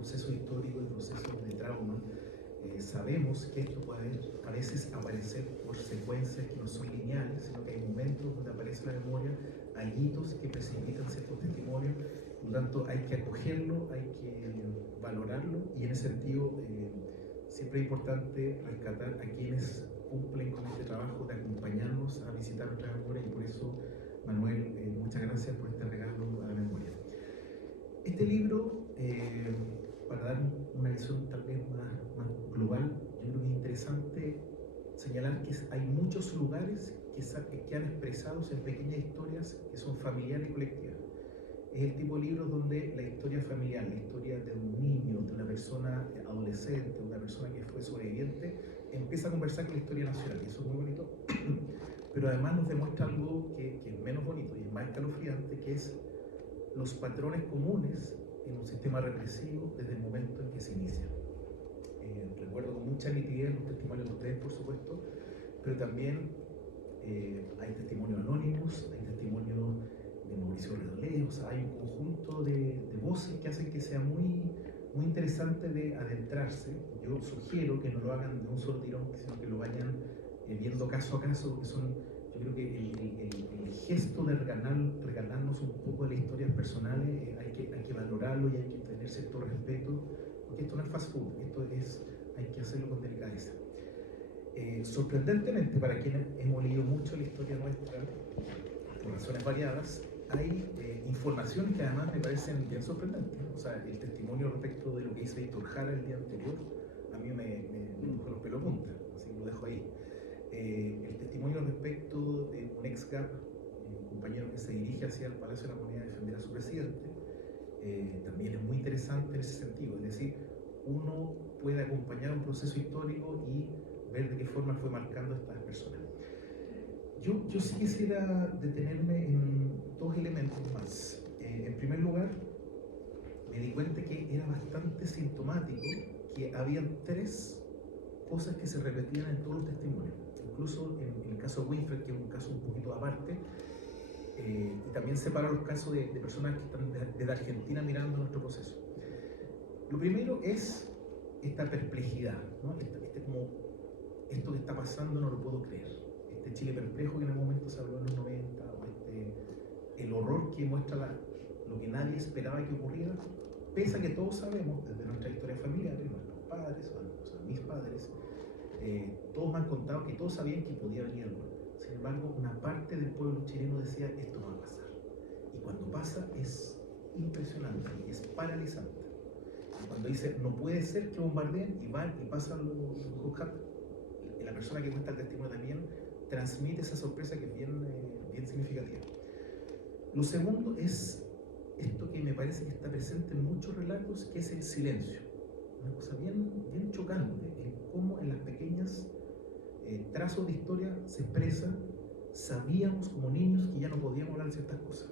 procesos históricos y procesos de trauma, sabemos que esto puede a veces aparecer por secuencias que no son lineales, sino que hay momentos donde aparece la memoria, hay hitos que precipitan ciertos testimonios, por lo tanto hay que acogerlo, hay que valorarlo, y en ese sentido siempre es importante rescatar a quienes cumplen con este trabajo de acompañarnos a visitar nuestra memoria, y por eso, Manuel, muchas gracias por este regalo a la memoria. Este libro, para dar una visión tal vez más global, yo creo que es interesante señalar que hay muchos lugares que quedan expresados en pequeñas historias que son familiares y colectivas. Es el tipo de libros donde la historia familiar, la historia de un niño, de una persona adolescente, de una persona que fue sobreviviente, empieza a conversar con la historia nacional, y eso es muy bonito. Pero además nos demuestra algo que es menos bonito y es más escalofriante, que es los patrones comunes en un sistema represivo desde el momento en que se inicia. Recuerdo con mucha nitidez los testimonios de ustedes, por supuesto, pero también hay testimonios anónimos, hay testimonios de Mauricio Redolé, o sea, hay un conjunto de voces que hacen que sea muy interesante de adentrarse. Yo sugiero que no lo hagan de un solo tirón, sino que lo vayan viendo caso a caso, porque yo creo que el gesto de regalarnos un poco de las historias personales, hay que valorarlo y hay que tener cierto respeto, porque esto no es fast food, hay que hacerlo con delicadeza. Sorprendentemente, para quienes hemos leído mucho la historia nuestra, por razones variadas, hay informaciones que además me parecen bien sorprendentes. O sea, el testimonio respecto de lo que hizo Víctor Jara el día anterior, a mí me puso los pelos punta, así que lo dejo ahí. El testimonio respecto de un ex GAP, un compañero que se dirige hacia el Palacio de la Moneda a defender a su presidente, también es muy interesante en ese sentido. Es decir, uno puede acompañar un proceso histórico y ver de qué forma fue marcando a estas personas. Yo sí quisiera detenerme en dos elementos más. En primer lugar, me di cuenta que era bastante sintomático que había tres cosas que se repetían en todos los testimonios. Incluso en el caso de Winfred, que es un caso un poquito aparte, y también separa los casos de personas que están desde Argentina mirando nuestro proceso. Lo primero es esta perplejidad, ¿no? Esto que está pasando no lo puedo creer. Este Chile perplejo que en algún momento se habló en los 90, o el horror que muestra lo que nadie esperaba que ocurriera, pese a que todos sabemos desde nuestra historia familiar, nuestros padres, o sea, mis padres, todos me han contado que todos sabían que podía venir algo. Sin embargo, una parte del pueblo chileno decía, esto va a pasar. Y cuando pasa es impresionante, es paralizante. Y cuando dice, no puede ser que bombardeen, y van y pasan los CAP, la persona que cuenta el testimonio también transmite esa sorpresa que es bien significativa. Lo segundo es esto que me parece que está presente en muchos relatos, que es el silencio. Una cosa bien chocante en cómo en las pequeñas trazos de historia se expresa. Sabíamos como niños que ya no podíamos hablar de ciertas cosas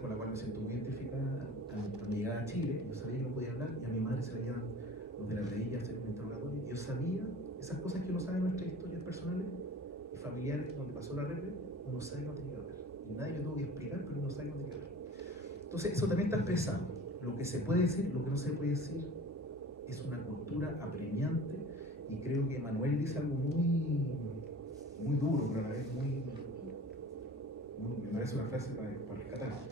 con las cuales me siento muy identificada a mi llegada a Chile. Yo sabía que no podía hablar y a mi madre se le llevan los de la reilla a hacer un interrogatorio. Yo sabía esas cosas que uno sabe en nuestras historias personales y familiares, donde pasó la repre, uno sabe que no tenía que hablar. Y nadie lo tuvo que explicar, pero uno sabe que no tenía que hablar. Entonces, eso también está expresado. Lo que se puede decir, lo que no se puede decir, es una cultura apremiante, y creo que Manuel dice algo muy duro, pero a la vez me parece una frase para rescatar.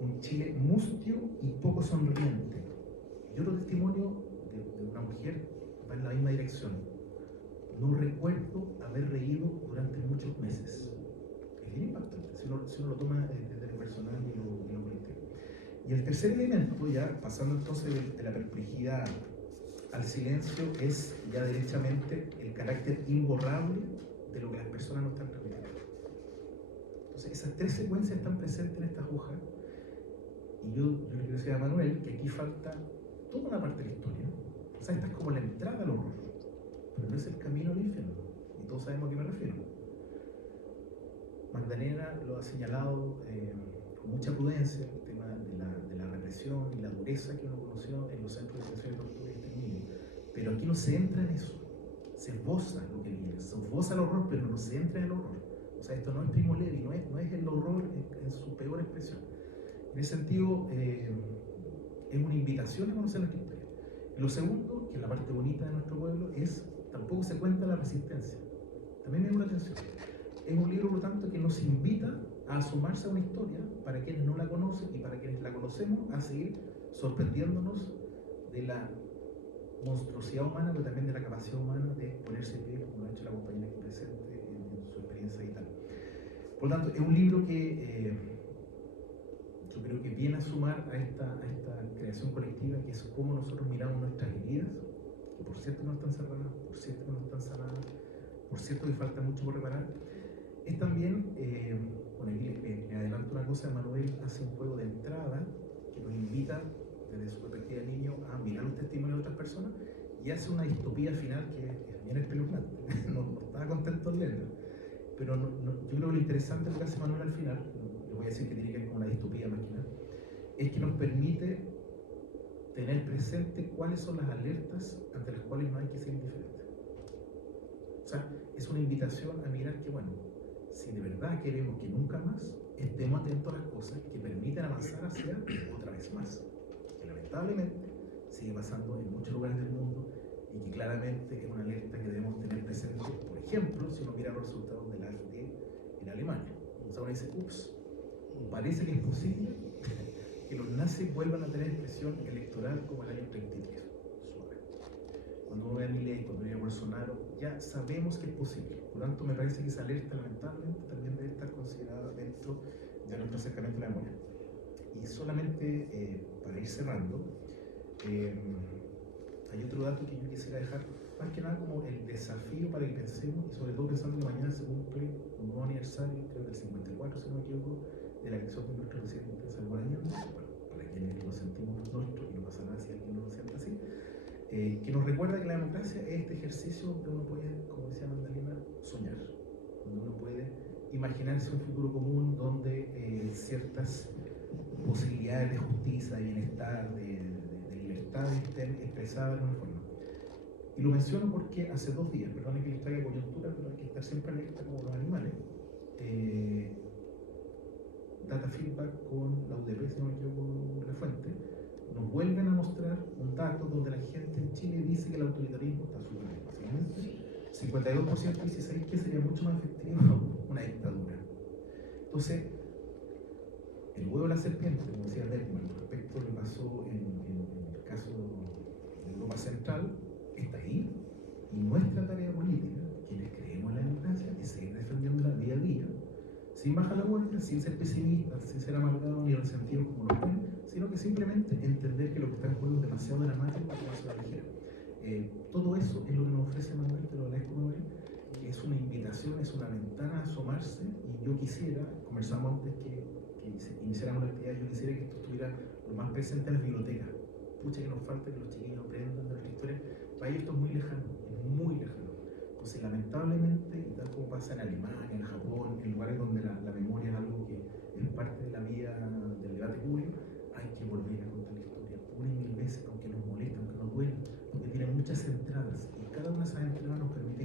Un Chile mustio y poco sonriente. Y otro testimonio de una mujer va en la misma dirección. No recuerdo haber reído durante muchos meses. Es bien impactante, si uno lo toma desde lo personal y lo colectivo. Y el tercer elemento, ya pasando entonces de la perplejidad al silencio, es ya derechamente el carácter imborrable de lo que las personas no están transmitiendo. Entonces, esas tres secuencias están presentes en estas hojas, y yo le quiero decir a Manuel que aquí falta toda una parte de la historia. O sea, esta es como la entrada al horror, pero no es el camino al infierno, y todos sabemos a qué me refiero. Magdalena lo ha señalado con mucha prudencia, el tema de la represión y la dureza que uno conoció en los centros de detención y tortura y exterminio. Pero aquí no se entra en eso, se esboza lo que viene, se esboza el horror, pero no se entra en el horror. O sea, esto no es Primo Levi, no es el horror en su peor expresión. En ese sentido, es una invitación a conocer nuestra historia. Y lo segundo, que es la parte bonita de nuestro pueblo, es tampoco se cuenta la resistencia. También me llama la atención. Es un libro, por lo tanto, que nos invita a asomarse a una historia para quienes no la conocen y para quienes la conocemos, a seguir sorprendiéndonos de la monstruosidad humana, pero también de la capacidad humana de ponerse en pie, como lo ha hecho la compañera aquí presente en su experiencia vital. Por lo tanto, es un libro que yo creo que viene a sumar a esta creación colectiva, que es cómo nosotros miramos nuestras heridas, que por cierto no están cerradas, por cierto que no están sanadas, por cierto que falta mucho por reparar. Es también, bueno, aquí le adelanto una cosa, Manuel hace un juego de entrada que nos invita desde su perspectiva de niño a mirar los testimonios de otras personas y hace una distopía final que es bien espeluznante. No estaba contento en leerla, pero yo creo que lo interesante de lo que hace Manuel al final, le voy a decir que tiene que ver con una distopía más que nada, es que nos permite tener presente cuáles son las alertas ante las cuales no hay que ser indiferente. O sea, es una invitación a mirar que, bueno, si de verdad queremos que nunca más estemos atentos a las cosas que permiten avanzar hacia otra vez más, que lamentablemente sigue pasando en muchos lugares del mundo y que claramente es una alerta que debemos tener presente, por ejemplo, si uno mira los resultados del AfD en Alemania. O sea, uno dice, ups, parece que es posible que los nazis vuelvan a tener presión electoral como el año 33. Suave. Cuando uno ve a Milei, cuando ve a Bolsonaro, ya sabemos que es posible. Por lo tanto, me parece que esa alerta, lamentablemente, también debe estar considerada dentro de nuestro acercamiento a la memoria. Y solamente para ir cerrando, hay otro dato que yo quisiera dejar, más que nada como el desafío para que pensemos, y sobre todo pensando que mañana se cumple un nuevo aniversario, creo que el 54, si no me equivoco, de la elección de nuestro presidente Salvador Allende. Bueno, para quienes lo sentimos nuestro, y no pasa nada si alguien no lo siente así, que nos recuerda que la democracia es este ejercicio donde uno puede, como decía Magdalena, soñar, donde uno puede imaginarse un futuro común donde ciertas posibilidades de justicia, de bienestar, de libertad estén expresadas de alguna forma. Y lo menciono porque hace 2 días, perdón que les traiga coyuntura, pero hay que estar siempre alerta como los animales, Data Feedback con la UDP, si no me equivoco la fuente, nos vuelven a mostrar un dato donde la gente en Chile dice que el autoritarismo está súper bien, básicamente. 52% dice, ¿sabéis qué? Sería mucho más efectivo una dictadura. Entonces, el huevo de la serpiente, como decía Bergman, respecto a lo que pasó en el caso de Europa Central, está ahí. Y nuestra tarea política, quienes creemos en la democracia, es seguir defendiéndola día a día, sin bajar la vuelta, sin ser pesimistas, sin ser amargados ni resentidos como lo ven, sino que simplemente entender que lo que está en juego es demasiado dramático para que se lo ligera. Todo eso es lo que nos ofrece Manuel, te lo agradezco, Manuel, que es una invitación, es una ventana a asomarse, y yo quisiera, conversamos antes que iniciáramos la actividad, yo quisiera que esto estuviera lo más presente en las bibliotecas. Pucha que nos falta que los chiquillos aprendan de nuestra historia. Para ellos esto es muy lejano, es muy lejano. Entonces, lamentablemente, y tal como pasa en Alemania, en Japón, en lugares donde la memoria es algo que es parte de la vida del debate público, hay que volver a contar la historia una y mil veces, aunque nos moleste, aunque nos duela, porque tiene muchas entradas, y cada una de esas entradas nos permite